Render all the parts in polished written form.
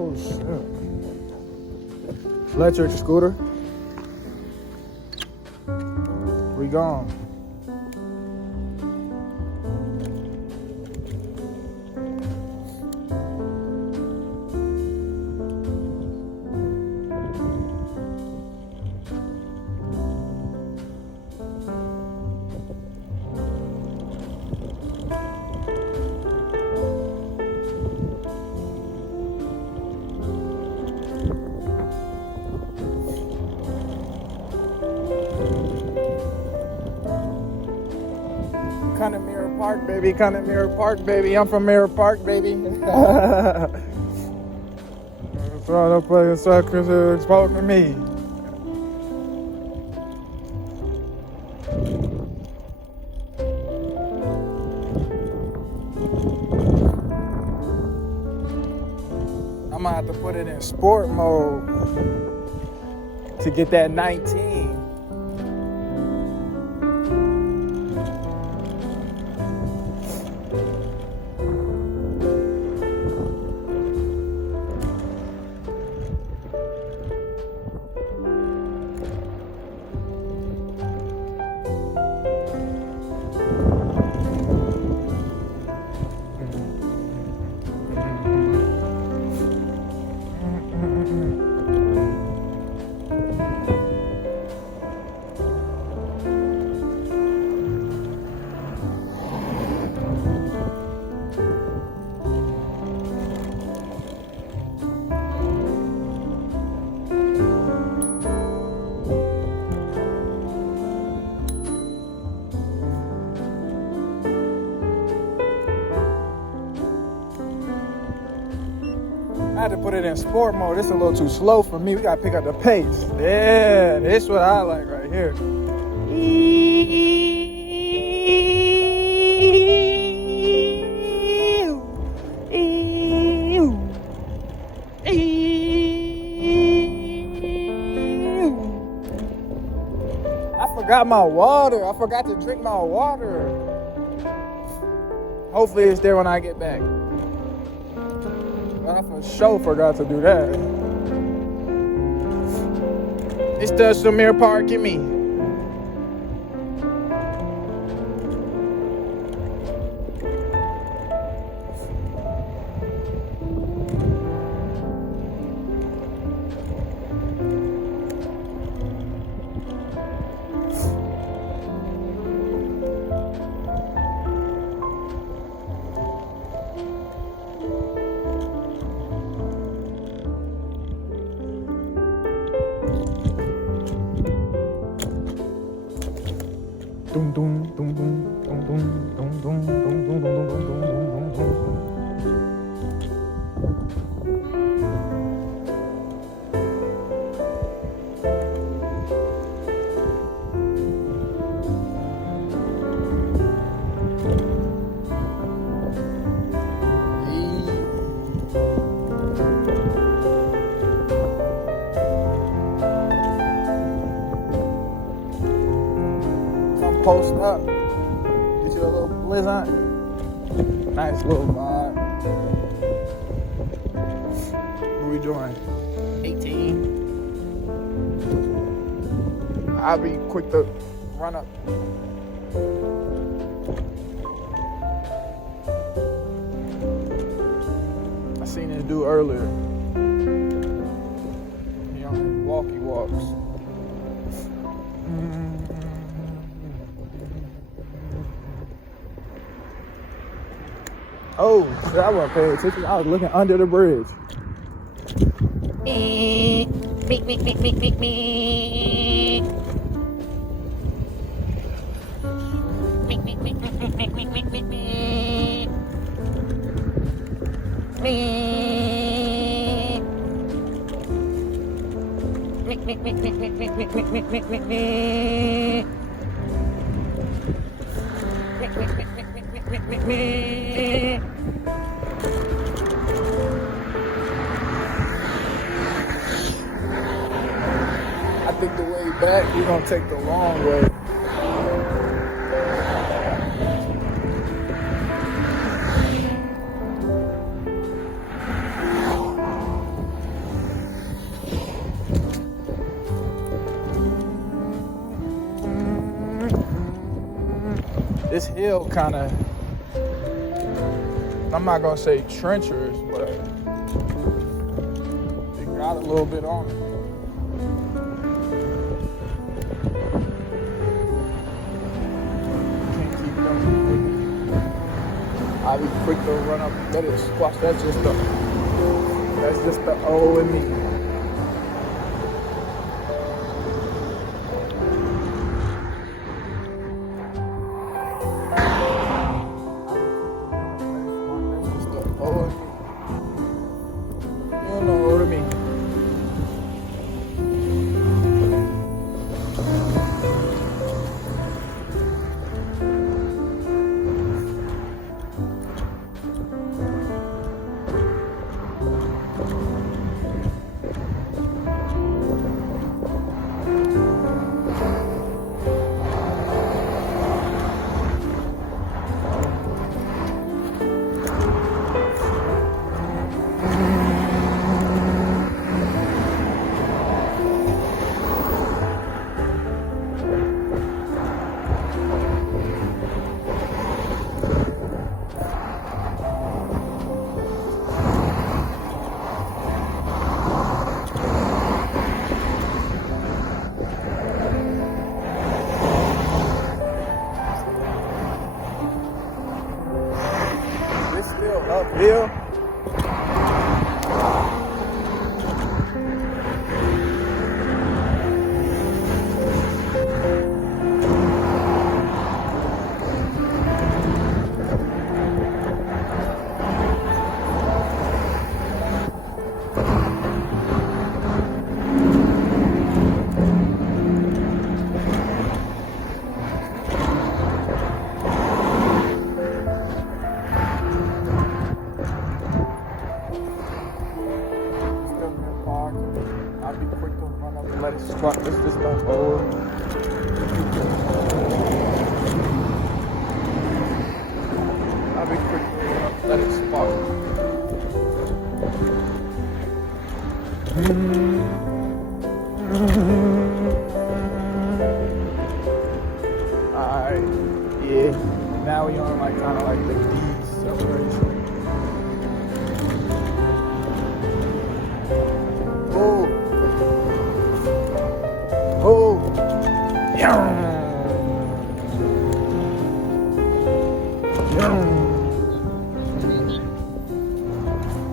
Oh shit. Electric scooter. We gone. Mirror Park, baby. Mirror Park, baby. I'm from Mirror Park, baby. So I don't play soccer exposed for me. I'm gonna have to put it in sport mode to get that 19. I had to put it in sport mode. It's a little too slow for me. We gotta pick up the pace. Yeah, this is what I like right here. I forgot my water. I forgot to drink my water. Hopefully it's there when I get back. I for sure forgot to do that. It's the Samir Park in me. Dum dum dum dum dum dum dum dum dum dum dum dum dum. Post up. Get you a little blizzard. Nice little vibe. What we doing? 18. I'll be quick to run up. I seen this dude earlier. He on walkie walks. Oh, shit, I wasn't paying attention. I was looking under the bridge. I think the way back, we're gonna take the long way. This hill kind of, I'm not gonna say treacherous, but it got a little bit on it. Can't keep going. I'll be quick to run up and let it squash. That's just the O in me. Uphill. I'll be quick to run up and let it squat. This is the whole. I'll be quick to run up and let it squat. Alright, yeah. Now we on like kind of like the deceleration.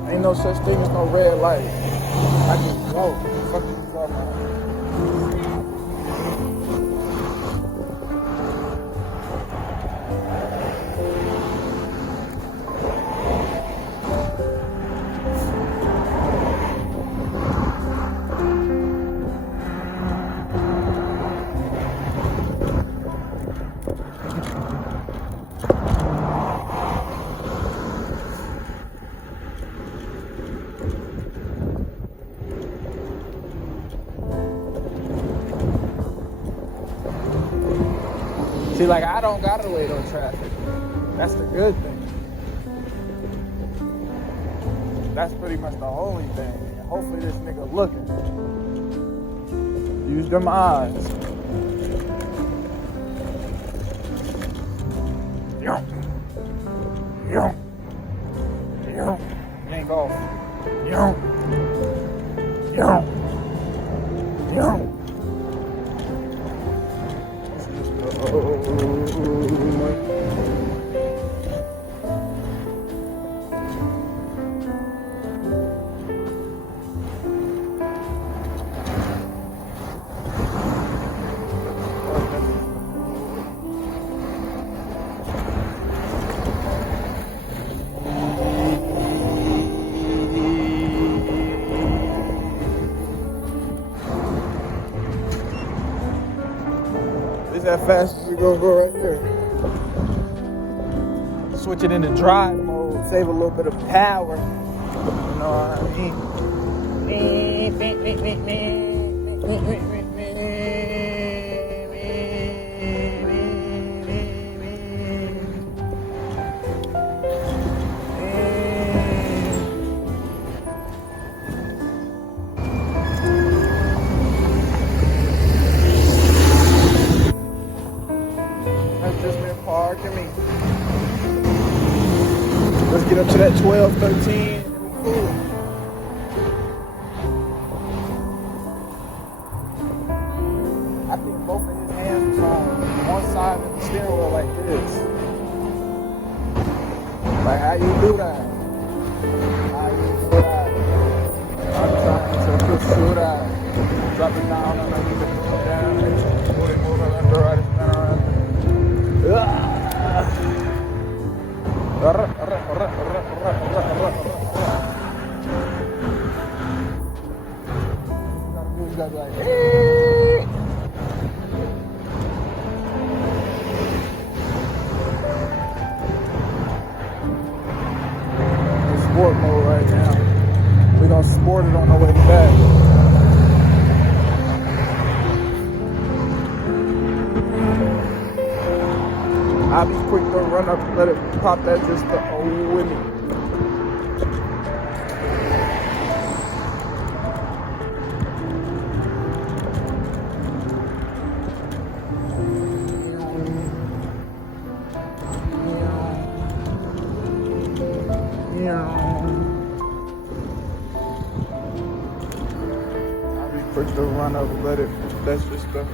Ain't no such thing as no red light. I just go. Fuck you talking about? See, like, I don't gotta wait on traffic. That's the good thing. That's pretty much the only thing. And hopefully this nigga looking. Use them eyes. You ain't golf. That fast as we gonna go right there. Switch it into drive mode, save a little bit of power. You know what I mean? Just been parking me. 12, 13. Ooh. I think both of his hands was on one side of the steering wheel like this. Like, how you do that? How you do that? I'm trying to push through that. Drop it down underneath the move down. Move it left or right, spin around. You gotta be like, hey. Sport mode right now. We're gonna sport it on the way back. I'll be quick to run up and let it pop that just to with me. I'll be quick to run up and let it, that's just the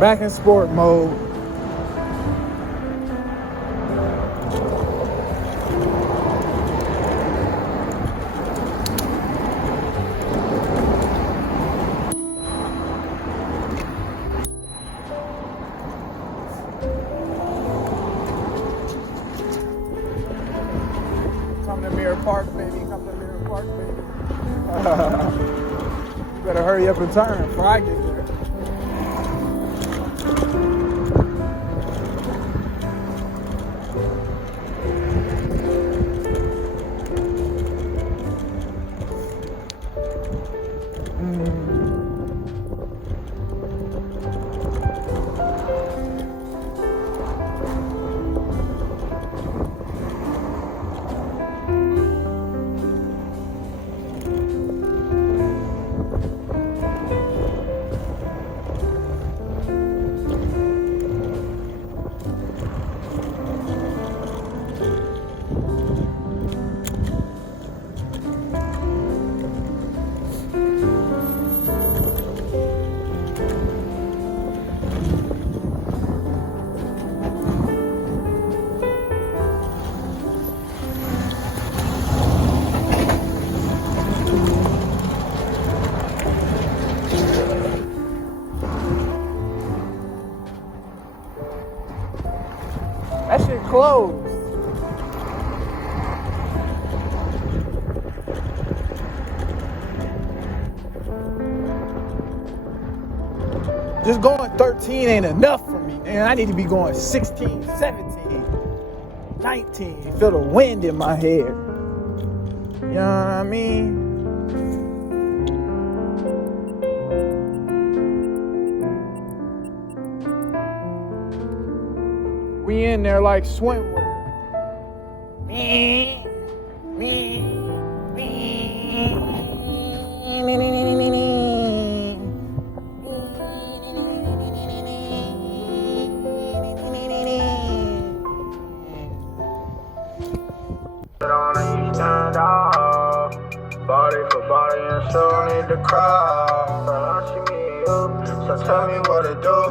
back in sport mode. Come to Mirror Park, baby. Come to Mirror Park, baby. You better hurry up and turn before I get there. That shit closed. Just going 13 ain't enough for me, man. I need to be going 16, 17, 19. Feel the wind in my head. You know what I mean? We in there like swimwear. Me. Stand out, body for body, and still need the crowd. So tell me what to do.